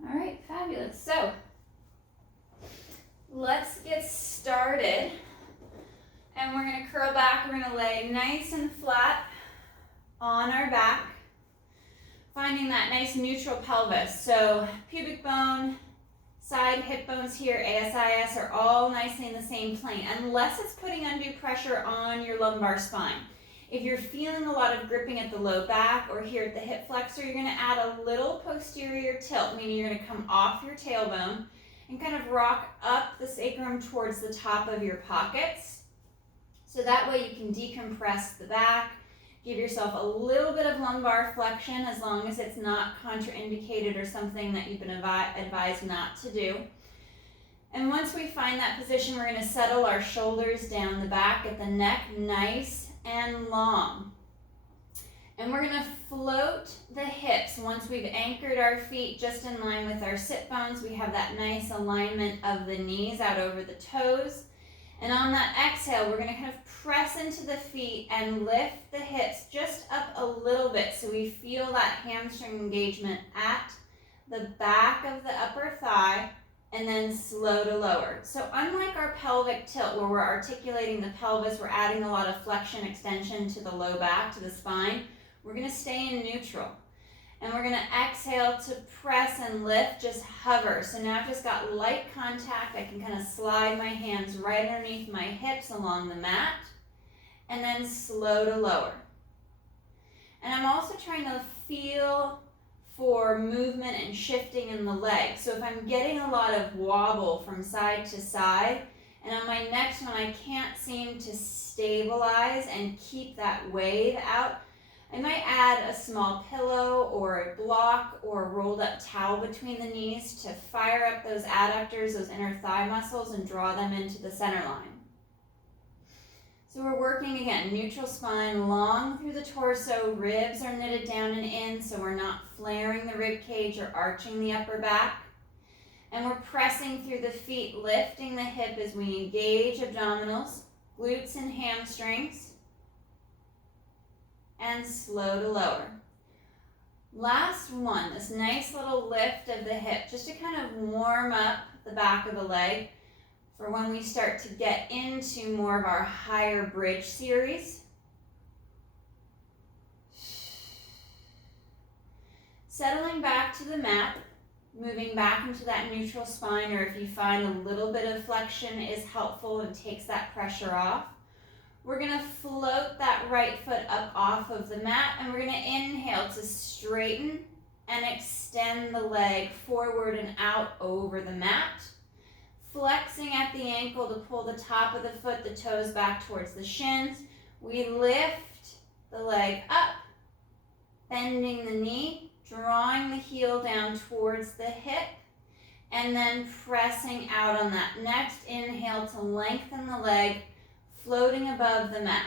All right, fabulous. So let's get started. And we're going to curl back. We're going to lay nice and flat on our back, finding that nice neutral pelvis. So pubic bone, side hip bones here, ASIS, are all nicely in the same plane, unless it's putting undue pressure on your lumbar spine. If you're feeling a lot of gripping at the low back or here at the hip flexor, you're going to add a little posterior tilt, meaning you're going to come off your tailbone and kind of rock up the sacrum towards the top of your pockets. So that way you can decompress the back, give yourself a little bit of lumbar flexion as long as it's not contraindicated or something that you've been advised not to do. And once we find that position, we're going to settle our shoulders down the back, get the neck nice and long. And we're going to float the hips. Once we've anchored our feet just in line with our sit bones, we have that nice alignment of the knees out over the toes. And on that exhale, we're going to kind of press into the feet and lift the hips just up a little bit so we feel that hamstring engagement at the back of the upper thigh, and then slow to lower. So unlike our pelvic tilt where we're articulating the pelvis, we're adding a lot of flexion, extension to the low back, to the spine, we're going to stay in neutral. And we're going to exhale to press and lift, just hover. So now I've just got light contact. I can kind of slide my hands right underneath my hips along the mat, and then slow to lower. And I'm also trying to feel for movement and shifting in the legs. So if I'm getting a lot of wobble from side to side, and on my next one I can't seem to stabilize and keep that wave out, I might add a small pillow or a block or a rolled up towel between the knees to fire up those adductors, those inner thigh muscles, and draw them into the center line. So we're working again, neutral spine, long through the torso, ribs are knitted down and in so we're not flaring the rib cage or arching the upper back. And we're pressing through the feet, lifting the hip as we engage abdominals, glutes and hamstrings, and slow to lower. Last one, this nice little lift of the hip, just to kind of warm up the back of the leg for when we start to get into more of our higher bridge series. Settling back to the mat, moving back into that neutral spine, or if you find a little bit of flexion is helpful and takes that pressure off. We're going to float that right foot up off of the mat, and we're going to inhale to straighten and extend the leg forward and out over the mat. Flexing at the ankle to pull the top of the foot, the toes back towards the shins. We lift the leg up, bending the knee, drawing the heel down towards the hip, and then pressing out on that next inhale to lengthen the leg, floating above the mat.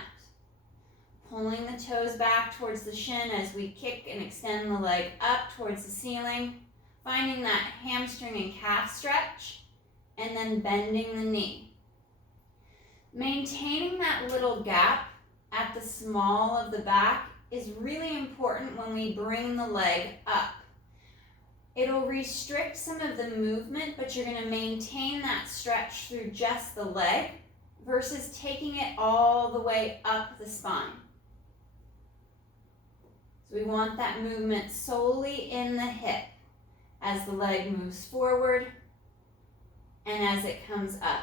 Pulling the toes back towards the shin as we kick and extend the leg up towards the ceiling, finding that hamstring and calf stretch, and then bending the knee. Maintaining that little gap at the small of the back is really important when we bring the leg up. It'll restrict some of the movement, but you're going to maintain that stretch through just the leg versus taking it all the way up the spine. So we want that movement solely in the hip as the leg moves forward and as it comes up.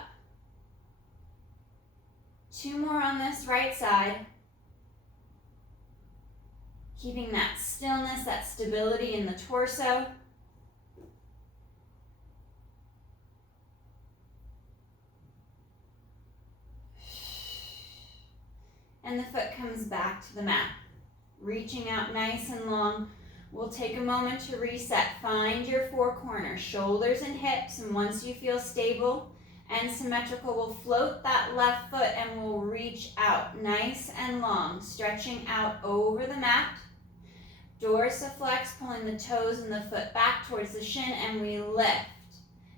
2 more on this right side. Keeping that stillness, that stability in the torso. And the foot comes back to the mat. Reaching out nice and long. We'll take a moment to reset. Find your 4 corners, shoulders and hips, and once you feel stable and symmetrical, we'll float that left foot and we'll reach out nice and long, stretching out over the mat. Dorsiflex, pulling the toes and the foot back towards the shin, and we lift.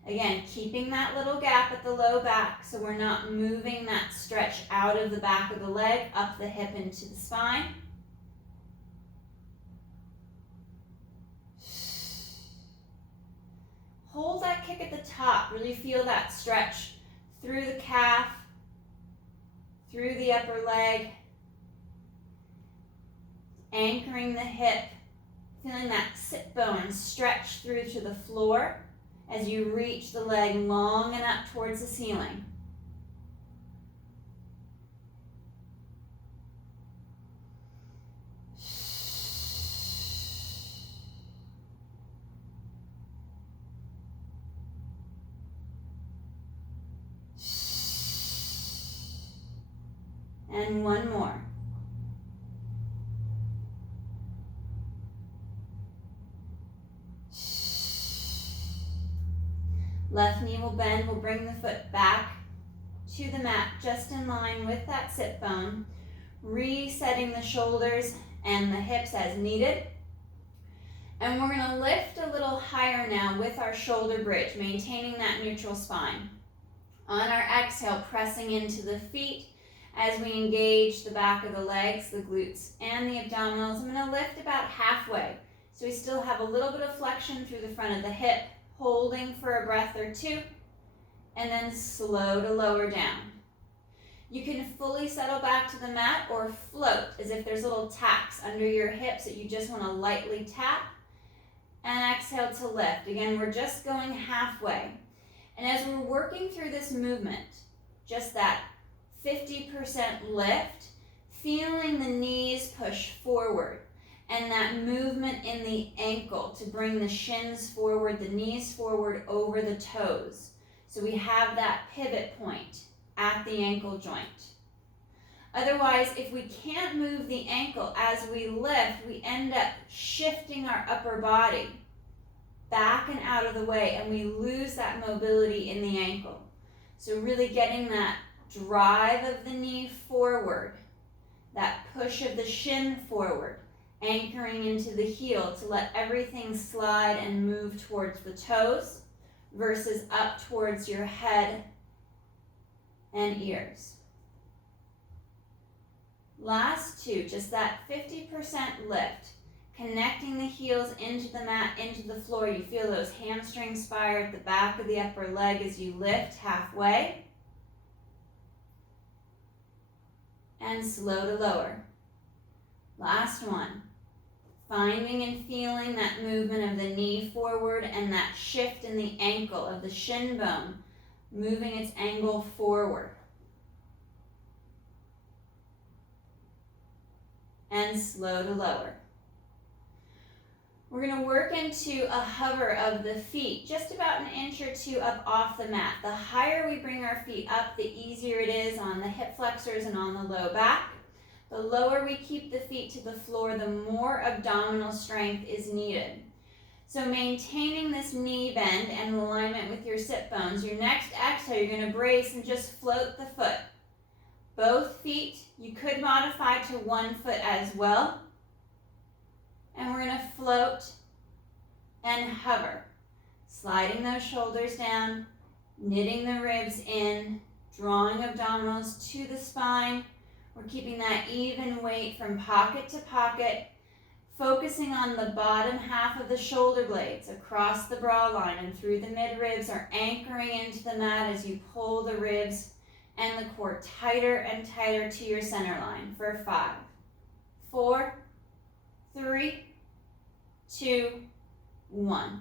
Again, keeping that little gap at the low back so we're not moving that stretch out of the back of the leg, up the hip into the spine. hold that kick at the top. Really feel that stretch through the calf, through the upper leg, anchoring the hip, feeling that sit bone stretch through to the floor as you reach the leg long and up towards the ceiling. And one more. Left knee will bend, we'll bring the foot back to the mat, just in line with that sit bone, resetting the shoulders and the hips as needed. And we're gonna lift a little higher now with our shoulder bridge, maintaining that neutral spine. On our exhale, pressing into the feet as we engage the back of the legs, the glutes, and the abdominals. I'm gonna lift about halfway. So we still have a little bit of flexion through the front of the hip, holding for a breath or two, and then slow to lower down. You can fully settle back to the mat or float as if there's little taps under your hips that you just want to lightly tap, and exhale to lift. Again, we're just going halfway. And as we're working through this movement, just that 50% lift, feeling the knees push forward, and that movement in the ankle to bring the shins forward, the knees forward over the toes. So we have that pivot point at the ankle joint. Otherwise, if we can't move the ankle as we lift, we end up shifting our upper body back and out of the way, and we lose that mobility in the ankle. So really getting that drive of the knee forward, that push of the shin forward, anchoring into the heel to let everything slide and move towards the toes versus up towards your head and ears. Last two, just that 50% lift, connecting the heels into the mat, into the floor. You feel those hamstrings fire at the back of the upper leg as you lift halfway. And slow to lower. Last one. Finding and feeling that movement of the knee forward and that shift in the ankle of the shin bone, moving its angle forward. And slow to lower. We're going to work into a hover of the feet, just about an inch or two up off the mat. The higher we bring our feet up, the easier it is on the hip flexors and on the low back. The lower we keep the feet to the floor, the more abdominal strength is needed. So maintaining this knee bend and alignment with your sit bones, your next exhale, you're going to brace and just float the foot. Both feet, you could modify to one foot as well. And we're going to float and hover, sliding those shoulders down, knitting the ribs in, drawing abdominals to the spine. We're keeping that even weight from pocket to pocket, focusing on the bottom half of the shoulder blades across the bra line and through the mid-ribs are anchoring into the mat as you pull the ribs and the core tighter and tighter to your center line for 5, 4, 3, 2, 1.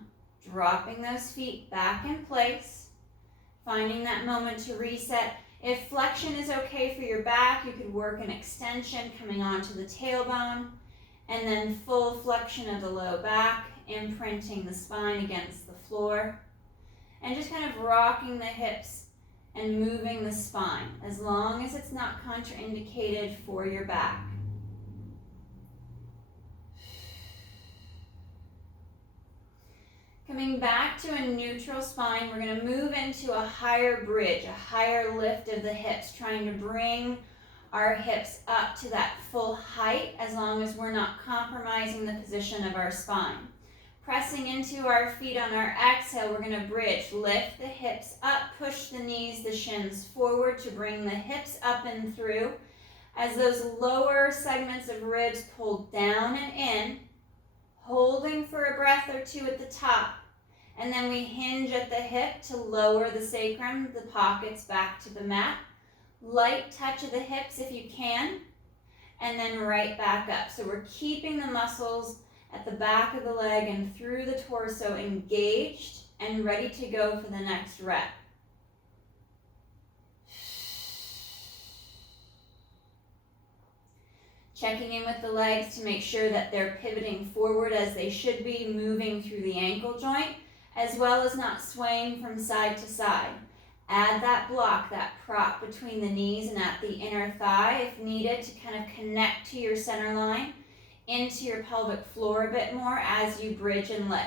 Dropping those feet back in place, finding that moment to reset. If flexion is okay for your back, you could work an extension coming onto the tailbone, and then full flexion of the low back, imprinting the spine against the floor, and just kind of rocking the hips and moving the spine, as long as it's not contraindicated for your back. Coming back to a neutral spine, we're going to move into a higher bridge, a higher lift of the hips, trying to bring our hips up to that full height as long as we're not compromising the position of our spine. Pressing into our feet on our exhale, we're going to bridge, lift the hips up, push the knees, the shins forward to bring the hips up and through. As those lower segments of ribs pull down and in, holding for a breath or two at the top, And then we hinge at the hip to lower the sacrum, the pockets back to the mat. Light touch of the hips if you can, and then right back up. So we're keeping the muscles at the back of the leg and through the torso engaged and ready to go for the next rep. Checking in with the legs to make sure that they're pivoting forward as they should be, moving through the ankle joint, as well as not swaying from side to side. Add that block, that prop between the knees and at the inner thigh if needed to kind of connect to your center line, into your pelvic floor a bit more as you bridge and lift.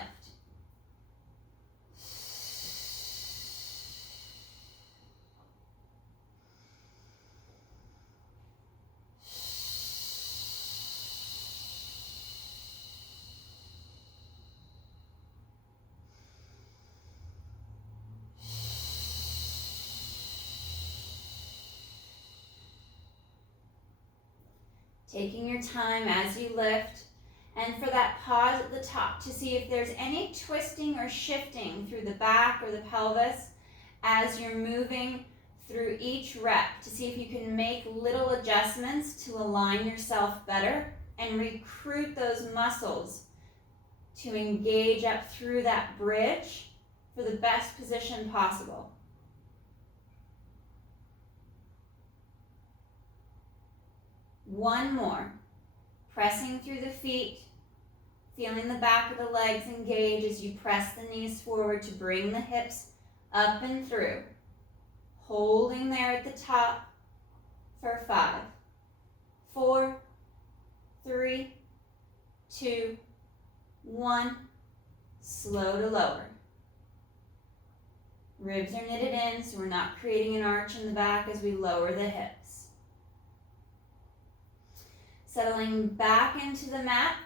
Taking your time as you lift, and for that pause at the top to see if there's any twisting or shifting through the back or the pelvis as you're moving through each rep, to see if you can make little adjustments to align yourself better and recruit those muscles to engage up through that bridge for the best position possible. One more. Pressing through the feet, feeling the back of the legs engage as you press the knees forward to bring the hips up and through. Holding there at the top for 5, 4, 3, 2, 1. Slow to lower. Ribs are knitted in, so we're not creating an arch in the back as we lower the hips. Settling back into the mat,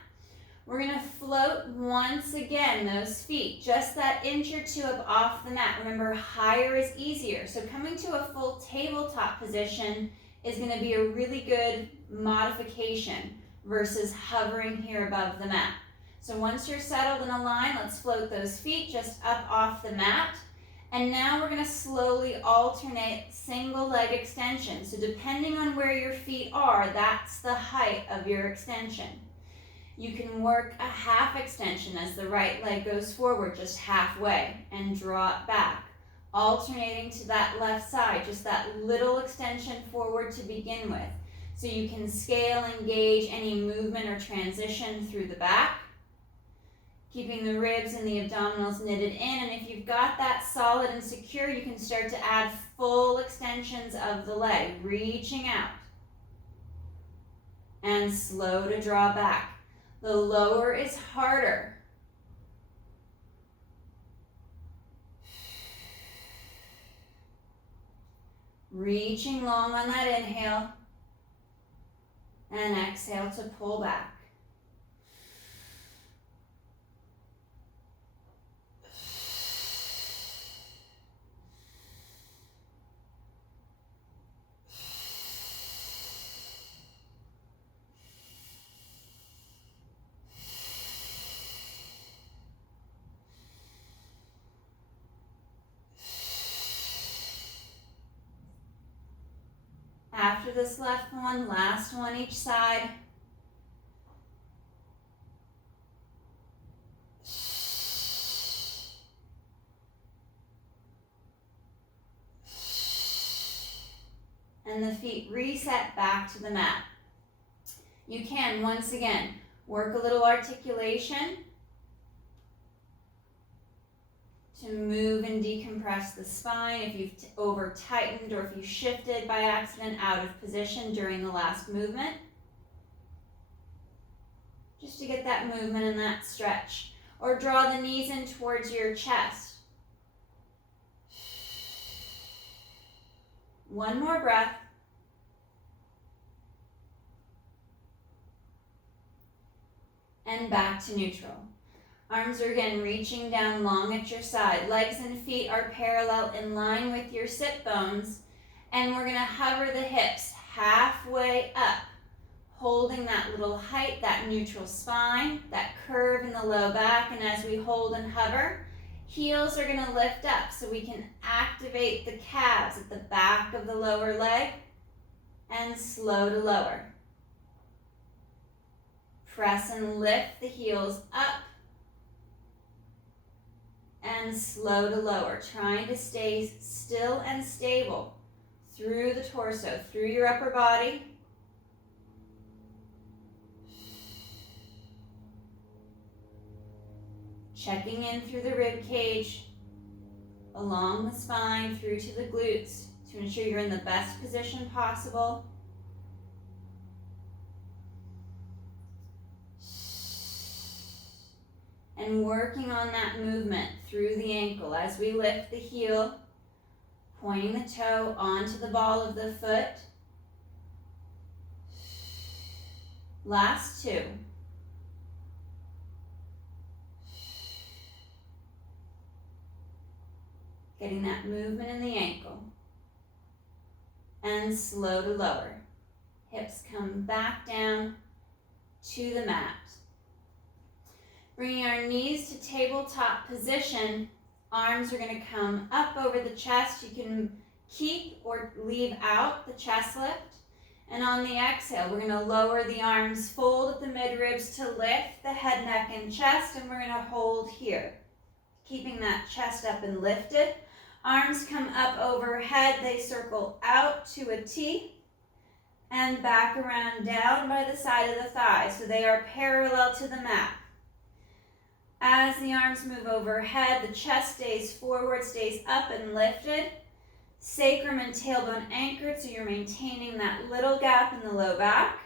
we're going to float once again those feet, just that inch or two up off the mat. Remember, higher is easier. So coming to a full tabletop position is going to be a really good modification versus hovering here above the mat. So once you're settled and aligned, let's float those feet just up off the mat. And now we're going to slowly alternate single leg extension. So depending on where your feet are, that's the height of your extension. You can work a half extension as the right leg goes forward just halfway and draw it back. Alternating to that left side, just that little extension forward to begin with. So you can scale, engage any movement or transition through the back. Keeping the ribs and the abdominals knitted in, and if you've got that solid and secure, you can start to add full extensions of the leg, reaching out. And slow to draw back. The lower is harder. Reaching long on that inhale, and exhale to pull back. After this left one, last one each side. And the feet reset back to the mat. You can, once again, work a little articulation to move and decompress the spine if you've over-tightened or if you shifted by accident out of position during the last movement. Just to get that movement and that stretch. Or draw the knees in towards your chest. One more breath. And back to neutral. Arms are again reaching down long at your side. Legs and feet are parallel in line with your sit bones. And we're going to hover the hips halfway up, holding that little height, that neutral spine, that curve in the low back. And as we hold and hover, Heels are gonna lift up so we can activate the calves at the back of the lower leg and slow to lower. Press and lift the heels up and slow to lower, trying to stay still and stable through the torso, through your upper body. Checking in through the rib cage, along the spine, through to the glutes to ensure you're in the best position possible. And working on that movement through the ankle as we lift the heel, pointing the toe onto the ball of the foot. Last two. Getting that movement in the ankle. And slow to lower. Hips come back down to the mat. Bringing our knees to tabletop position, arms are going to come up over the chest. You can keep or leave out the chest lift. And on the exhale, we're going to lower the arms, fold at the midribs to lift the head, neck, and chest, and we're going to hold here. Keeping that chest up and lifted. Arms come up overhead, they circle out to a T, and back around down by the side of the thigh, so they are parallel to the mat. As the arms move overhead, the chest stays forward, stays up and lifted. Sacrum and tailbone anchored, so you're maintaining that little gap in the low back.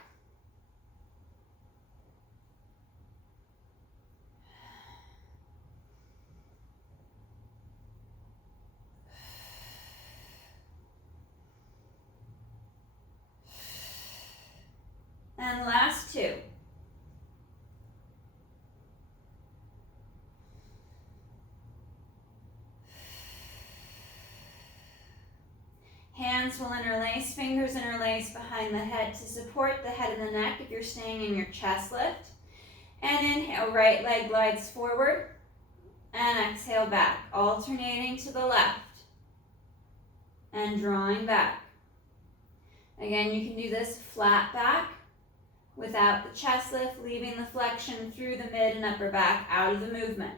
And last two. Hands will interlace, fingers interlace behind the head to support the head and the neck if you're staying in your chest lift. And inhale, right leg glides forward. And exhale back, alternating to the left. And drawing back. Again, you can do this flat back without the chest lift, leaving the flexion through the mid and upper back out of the movement.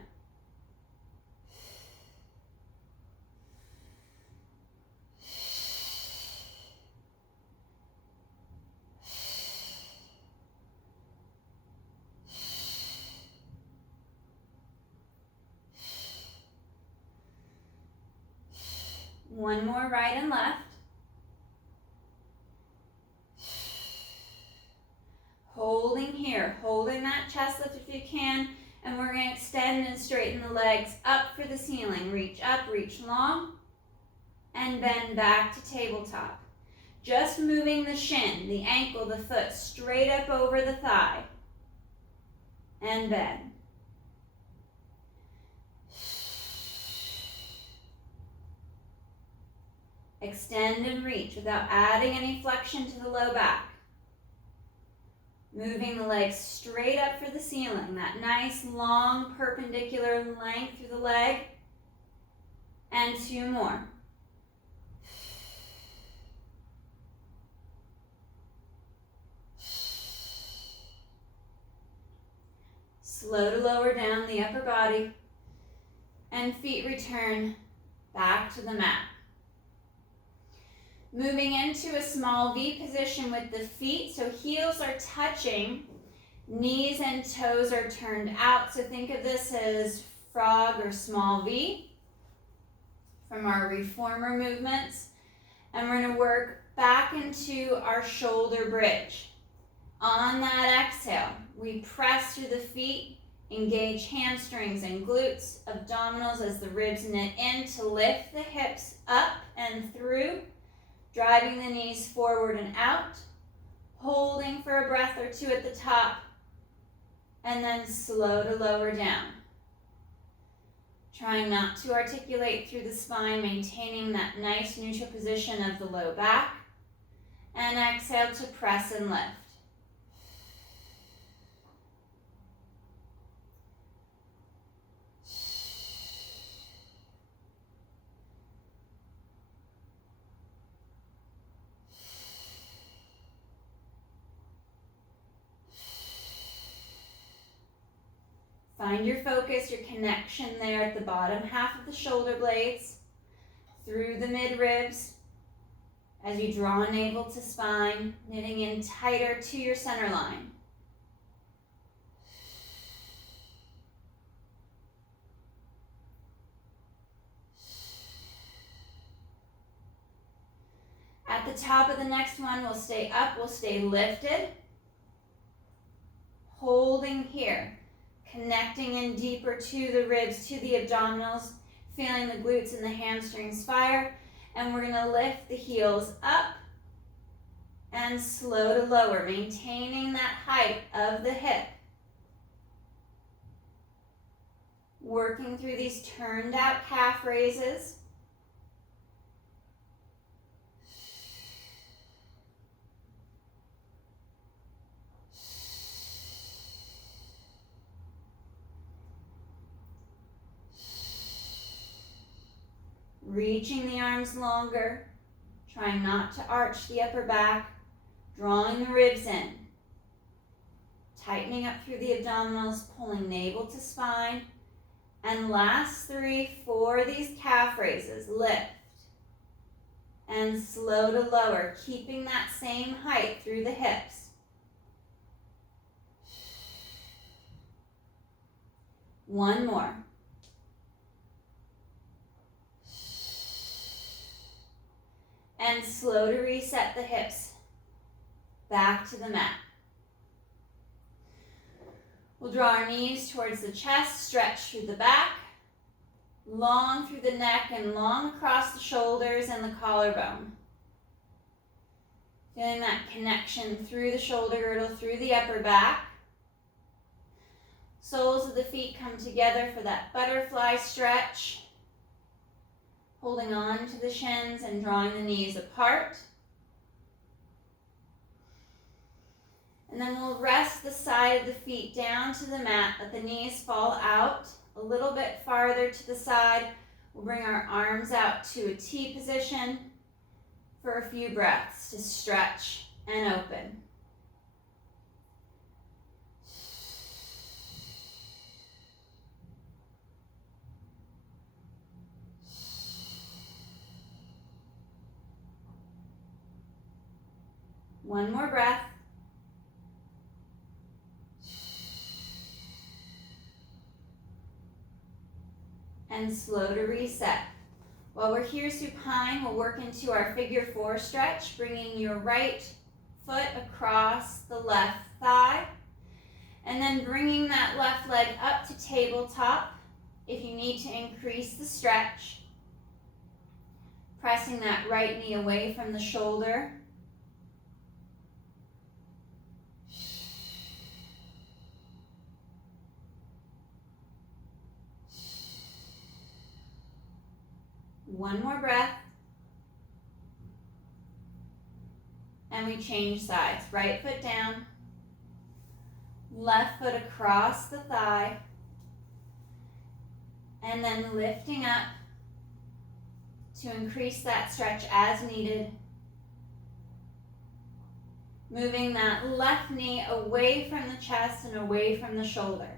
One more right and left. Holding here, holding that chest lift if you can, and we're going to extend and straighten the legs up for the ceiling. Reach up, reach long, and bend back to tabletop. Just moving the shin, the ankle, the foot straight up over the thigh, and bend. Extend and reach without adding any flexion to the low back. Moving the legs straight up for the ceiling, that nice long perpendicular length through the leg. And two more. Slow to lower down the upper body and feet return back to the mat. Moving into a small V position with the feet, so heels are touching, knees and toes are turned out. So think of this as frog or small V from our reformer movements. And we're going to work back into our shoulder bridge. On that exhale, we press through the feet, engage hamstrings and glutes, abdominals as the ribs knit in to lift the hips up and through. Driving the knees forward and out, holding for a breath or two at the top, and then slow to lower down. Trying not to articulate through the spine, maintaining that nice neutral position of the low back, and exhale to press and lift. Find your focus, your connection there at the bottom half of the shoulder blades, through the mid-ribs, as you draw navel to spine, knitting in tighter to your center line. At the top of the next one, we'll stay up, we'll stay lifted. Holding here, connecting in deeper to the ribs, to the abdominals, feeling the glutes and the hamstrings fire. And we're gonna lift the heels up and slow to lower, maintaining that height of the hip. Working through these turned out calf raises. Reaching the arms longer, trying not to arch the upper back, drawing the ribs in. Tightening up through the abdominals, pulling navel to spine. And last 3 for these calf raises, lift. And slow to lower, keeping that same height through the hips. One more. And slow to reset the hips back to the mat. We'll draw our knees towards the chest, stretch through the back, long through the neck and long across the shoulders and the collarbone. Feeling that connection through the shoulder girdle, through the upper back. Soles of the feet come together for that butterfly stretch. Holding on to the shins and drawing the knees apart. And then we'll rest the side of the feet down to the mat, let the knees fall out a little bit farther to the side. We'll bring our arms out to a T position for a few breaths to stretch and open. One more breath. And slow to reset. While we're here supine, we'll work into our figure 4 stretch, bringing your right foot across the left thigh, and then bringing that left leg up to tabletop. If you need to increase the stretch, pressing that right knee away from the shoulder. One more breath. And we change sides. Right foot down. Left foot across the thigh. And then lifting up to increase that stretch as needed. Moving that left knee away from the chest and away from the shoulder.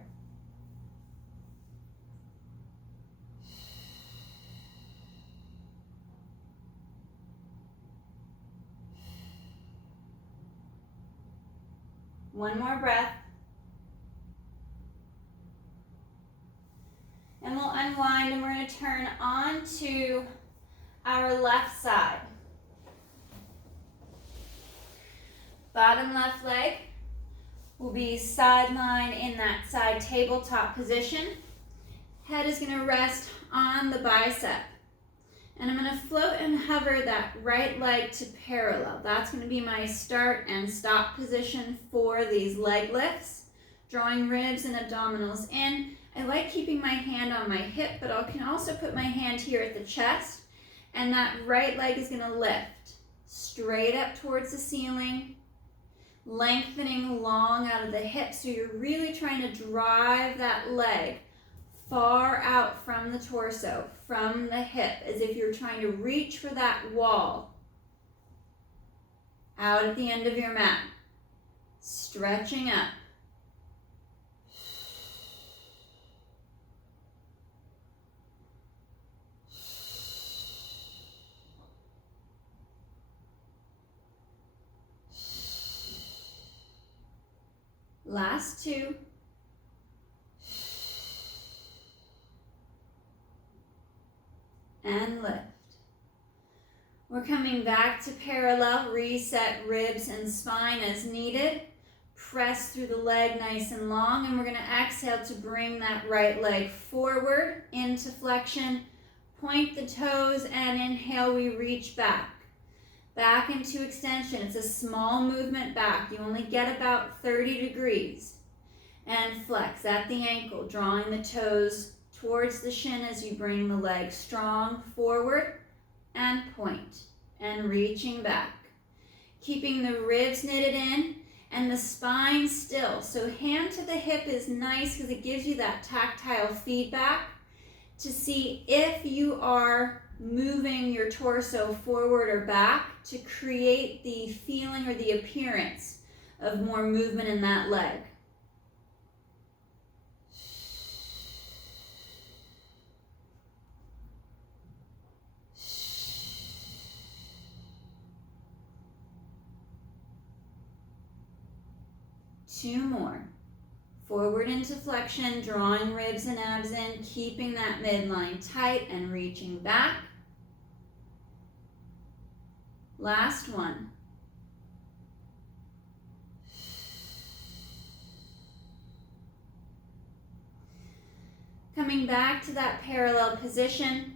One more breath. And we'll unwind and we're going to turn onto our left side. Bottom left leg will be sideline in that side tabletop position. Head is going to rest on the bicep. And I'm going to float and hover that right leg to parallel. That's going to be my start and stop position for these leg lifts. Drawing ribs and abdominals in. I like keeping my hand on my hip, but I can also put my hand here at the chest. And that right leg is going to lift straight up towards the ceiling. Lengthening long out of the hip, so you're really trying to drive that leg far out from the torso, from the hip, as if you're trying to reach for that wall. Out at the end of your mat. Stretching up. Last two. And lift. We're coming back to parallel. Reset ribs and spine as needed. Press through the leg nice and long, and we're going to exhale to bring that right leg forward into flexion. Point the toes, and inhale, we reach back. Back into extension. It's a small movement back. You only get about 30 degrees. And flex at the ankle, drawing the toes towards the shin as you bring the leg strong forward and point, and reaching back. Keeping the ribs knitted in and the spine still. So hand to the hip is nice because it gives you that tactile feedback to see if you are moving your torso forward or back to create the feeling or the appearance of more movement in that leg. Two more. Forward into flexion, drawing ribs and abs in, keeping that midline tight and reaching back. Last one. Coming back to that parallel position,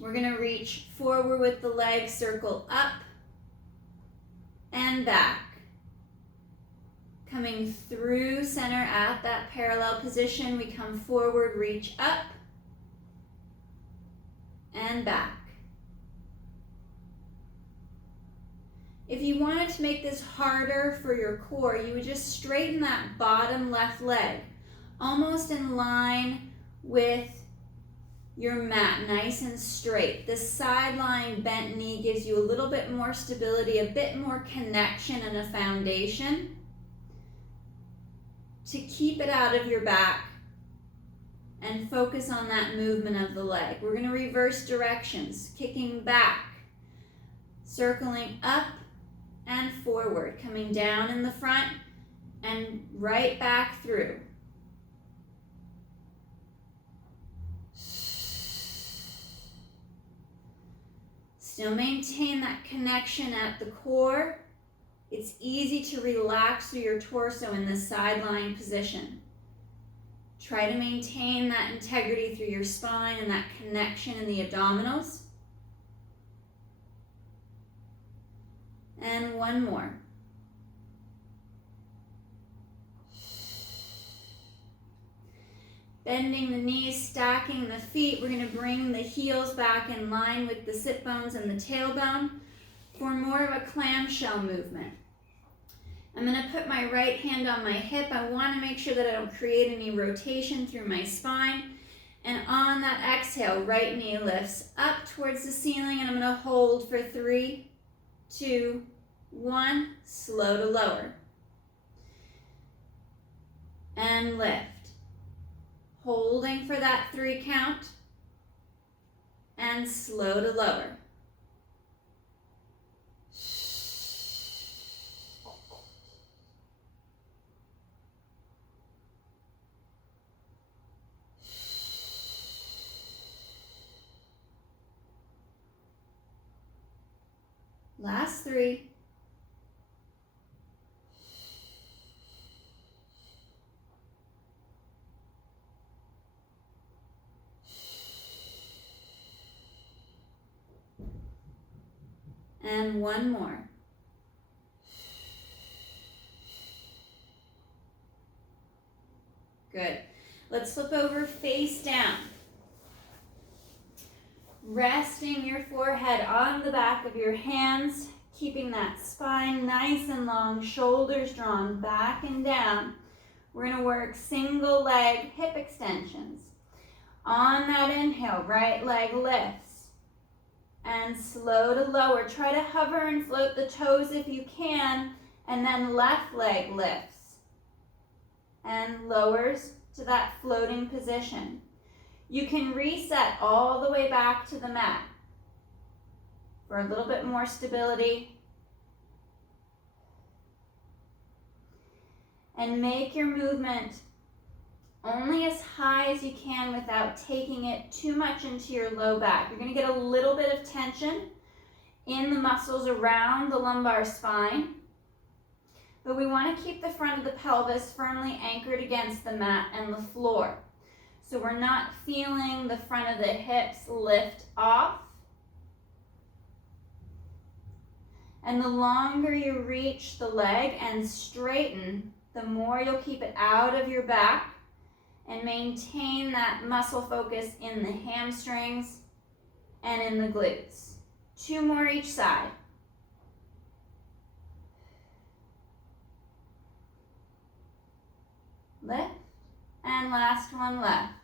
we're going to reach forward with the leg, circle up and back. Coming through center at that parallel position, we come forward, reach up and back. If you wanted to make this harder for your core, you would just straighten that bottom left leg, almost in line with your mat, nice and straight. The sideline bent knee gives you a little bit more stability, a bit more connection and a foundation to keep it out of your back and focus on that movement of the leg. We're going to reverse directions, kicking back, circling up and forward, coming down in the front and right back through. Still maintain that connection at the core. It's easy to relax through your torso in this sideline position. Try to maintain that integrity through your spine and that connection in the abdominals. And one more. Bending the knees, stacking the feet. We're going to bring the heels back in line with the sit bones and the tailbone for more of a clamshell movement. I'm going to put my right hand on my hip. I want to make sure that I don't create any rotation through my spine. And on that exhale, right knee lifts up towards the ceiling, and I'm going to hold for 3, 2, 1. Slow to lower. And lift. Holding for that 3 count. And slow to lower. Last 3. And one more. Good. Let's flip over face down. Resting your forehead on the back of your hands, keeping that spine nice and long, shoulders drawn back and down. We're going to work single leg hip extensions. On that inhale, right leg lifts. And slow to lower. Try to hover and float the toes if you can, and then left leg lifts and lowers to that floating position. You can reset all the way back to the mat for a little bit more stability. And make your movement only as high as you can without taking it too much into your low back. You're going to get a little bit of tension in the muscles around the lumbar spine, but we want to keep the front of the pelvis firmly anchored against the mat and the floor. So we're not feeling the front of the hips lift off. And the longer you reach the leg and straighten, the more you'll keep it out of your back and maintain that muscle focus in the hamstrings and in the glutes. 2 more each side. Lift, and last one left.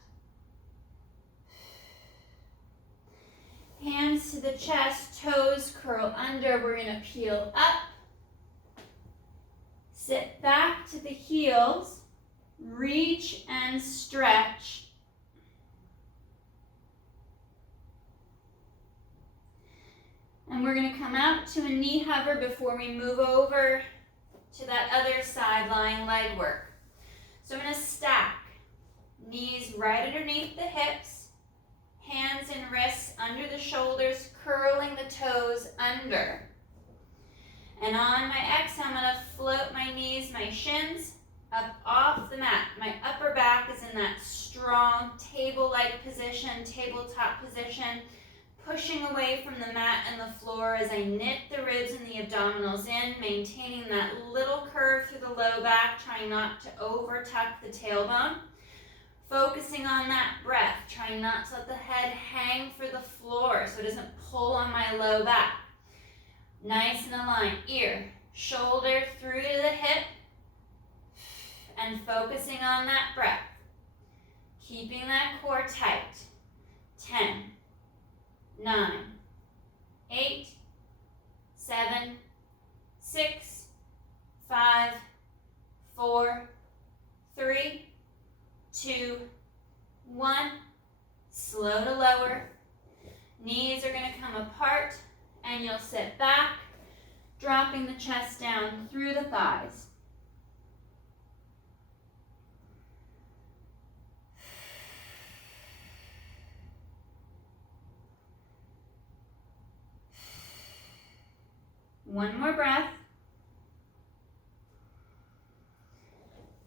Hands to the chest, toes curl under. We're going to peel up. Sit back to the heels. Reach and stretch. And we're going to come out to a knee hover before we move over to that other side lying leg work. So I'm going to stack. Knees right underneath the hips. Hands and wrists under the shoulders, curling the toes under. And on my exhale, I'm going to float my knees, my shins, up off the mat. My upper back is in that strong table-like position, tabletop position, pushing away from the mat and the floor as I knit the ribs and the abdominals in, maintaining that little curve through the low back, trying not to over-tuck the tailbone. Focusing on that breath, trying not to let the head hang for the floor so it doesn't pull on my low back. Nice and aligned. Ear, shoulder through to the hip, and focusing on that breath. Keeping that core tight. 10, 9, 8, 7, 6, 5, 4, 3, 2, 1. Slow to lower. Knees are going to come apart and you'll sit back, dropping the chest down through the thighs. One more breath.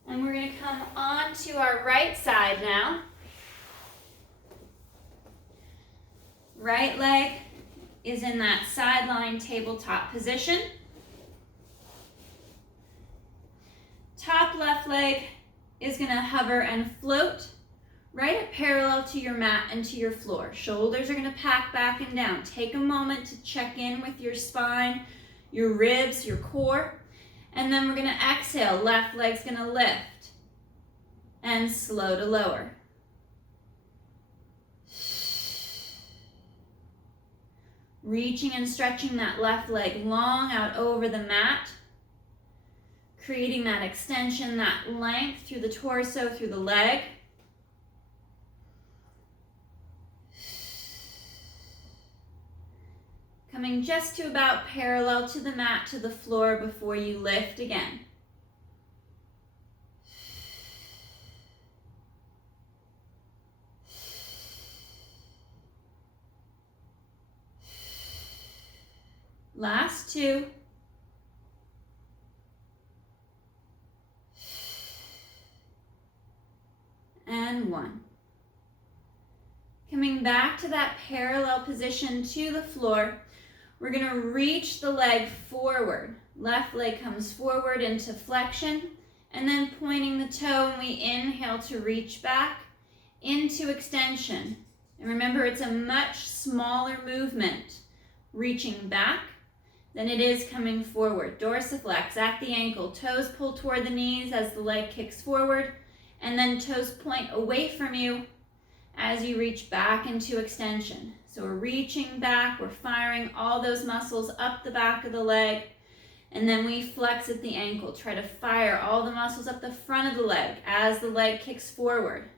And we're going to come on to our right side now. Right leg is in that sideline tabletop position. Top left leg is going to hover and float right at parallel to your mat and to your floor. Shoulders are going to pack back and down. Take a moment to check in with your spine, your ribs, your core. And then we're going to exhale. Left leg's going to lift and slow to lower. Reaching and stretching that left leg long out over the mat. Creating that extension, that length through the torso, through the leg. Coming just to about parallel to the mat, to the floor before you lift again. Last 2. And 1. Coming back to that parallel position to the floor, we're going to reach the leg forward. Left leg comes forward into flexion, and then pointing the toe, and we inhale to reach back into extension. And remember, it's a much smaller movement, reaching back, than it is coming forward. Dorsiflex at the ankle, toes pull toward the knees as the leg kicks forward, and then toes point away from you as you reach back into extension. So we're reaching back, we're firing all those muscles up the back of the leg, and then we flex at the ankle. Try to fire all the muscles up the front of the leg as the leg kicks forward.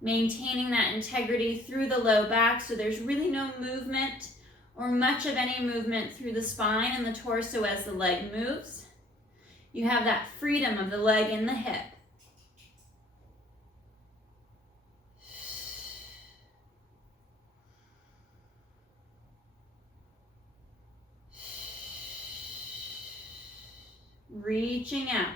Maintaining that integrity through the low back so there's really no movement or much of any movement through the spine and the torso as the leg moves. You have that freedom of the leg and the hip. Reaching out,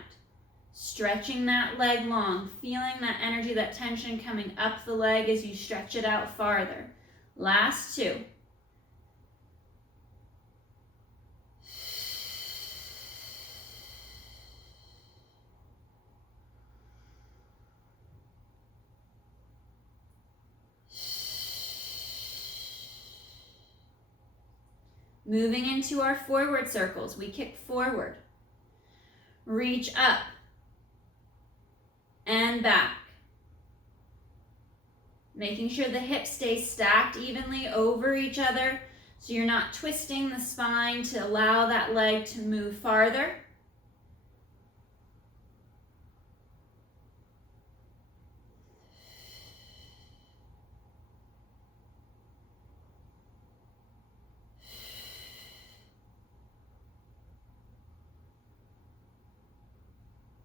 stretching that leg long, feeling that energy, that tension coming up the leg as you stretch it out farther. Last two. Moving into our forward circles, we kick forward. Reach up and back. Making sure the hips stay stacked evenly over each other so you're not twisting the spine to allow that leg to move farther.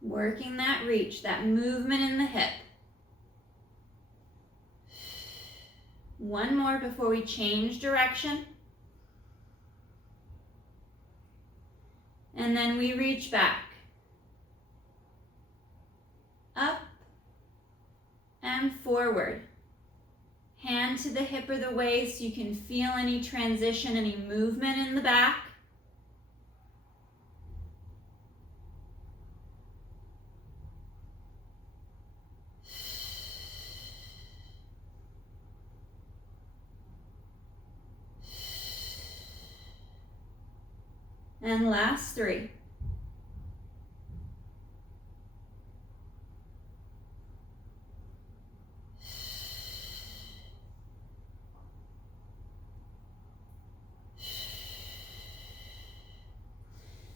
Working that reach, that movement in the hip. One more before we change direction. And then we reach back. Up and forward. Hand to the hip or the waist. You can feel any transition, any movement in the back. And last three.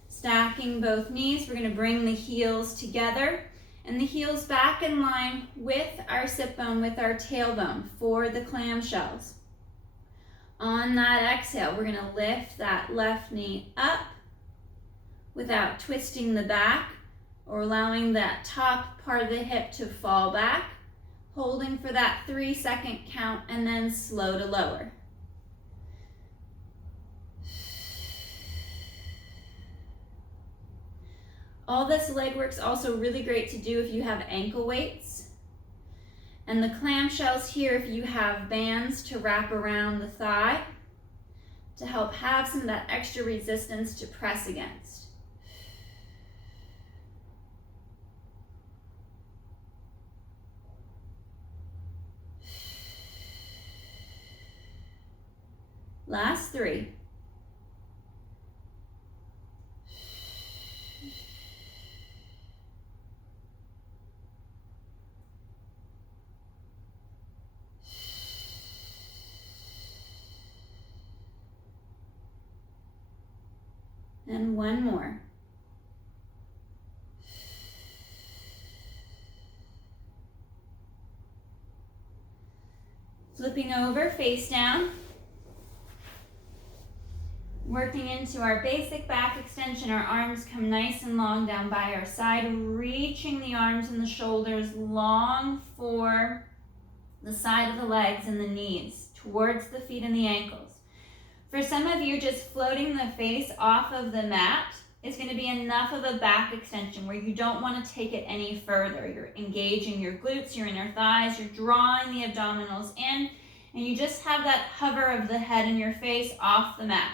Stacking both knees, we're going to bring the heels together and the heels back in line with our sit bone, with our tailbone for the clamshells. On that exhale, we're going to lift that left knee up without twisting the back or allowing that top part of the hip to fall back, holding for that 3-second count and then slow to lower. All this leg work's also really great to do if you have ankle weights. And the clamshells here if you have bands to wrap around the thigh to help have some of that extra resistance to press against. Last three. And one more. Flipping over, face down. Working into our basic back extension, our arms come nice and long down by our side, reaching the arms and the shoulders long for the side of the legs and the knees, towards the feet and the ankles. For some of you, just floating the face off of the mat is going to be enough of a back extension where you don't want to take it any further. You're engaging your glutes, your inner thighs, you're drawing the abdominals in, and you just have that hover of the head and your face off the mat.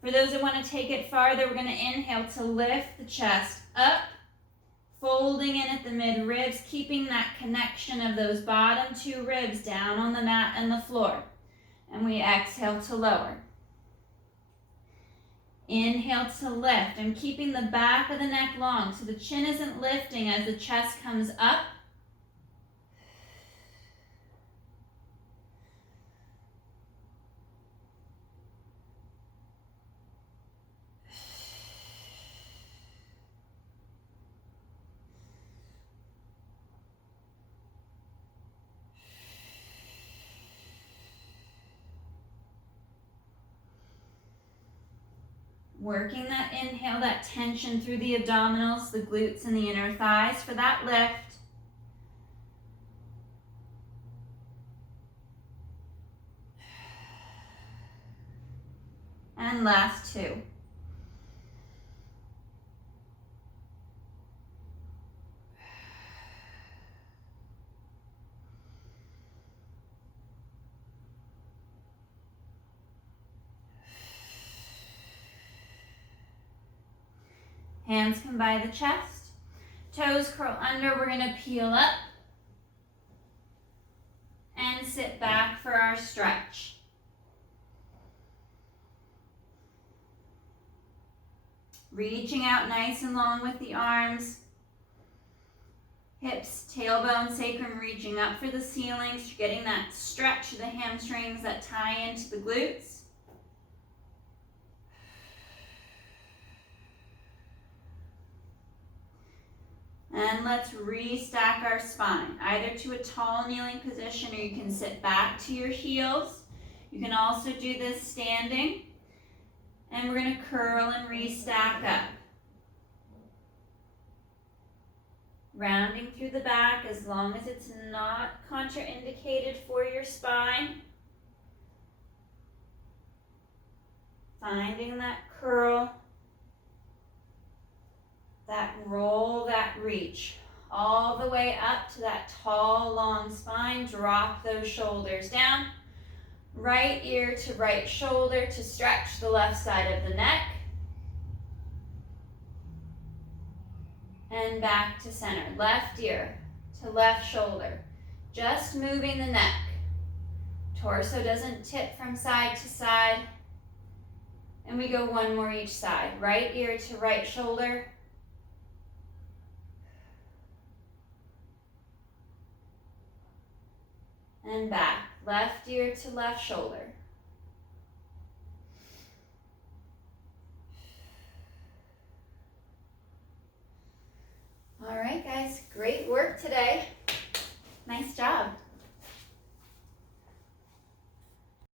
For those that want to take it farther, we're going to inhale to lift the chest up, folding in at the mid-ribs, keeping that connection of those bottom two ribs down on the mat and the floor. And we exhale to lower. Inhale to lift. I'm keeping the back of the neck long so the chin isn't lifting as the chest comes up. Working that inhale, that tension through the abdominals, the glutes, and the inner thighs for that lift. And last two. Hands come by the chest. Toes curl under. We're going to peel up and sit back for our stretch. Reaching out nice and long with the arms. Hips, tailbone, sacrum reaching up for the ceiling. So you're getting that stretch of the hamstrings that tie into the glutes. And let's restack our spine, either to a tall kneeling position or you can sit back to your heels. You can also do this standing. And we're going to curl and restack up. Rounding through the back as long as it's not contraindicated for your spine. Finding that curl. That roll, that reach, all the way up to that tall, long spine. Drop those shoulders down. Right ear to right shoulder to stretch the left side of the neck. And back to center. Left ear to left shoulder. Just moving the neck. Torso doesn't tip from side to side. And we go one more each side. Right ear to right shoulder. And back, left ear to left shoulder. All right, guys, great work today. Nice job.